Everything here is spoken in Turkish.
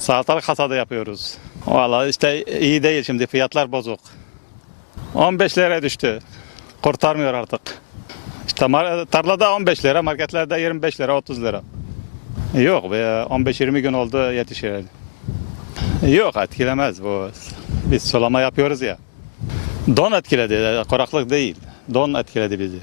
Salatalık hasadı yapıyoruz. Vallahi işte iyi değil şimdi fiyatlar bozuk. 15 lira düştü. Kurtarmıyor artık. İşte tarlada 15 lira, marketlerde 25 lira, 30 lira. Yok be 15-20 gün oldu yetişir. Yok etkilemez bu. Biz sulama yapıyoruz ya. Don etkiledi, kuraklık değil. Don etkiledi bizi.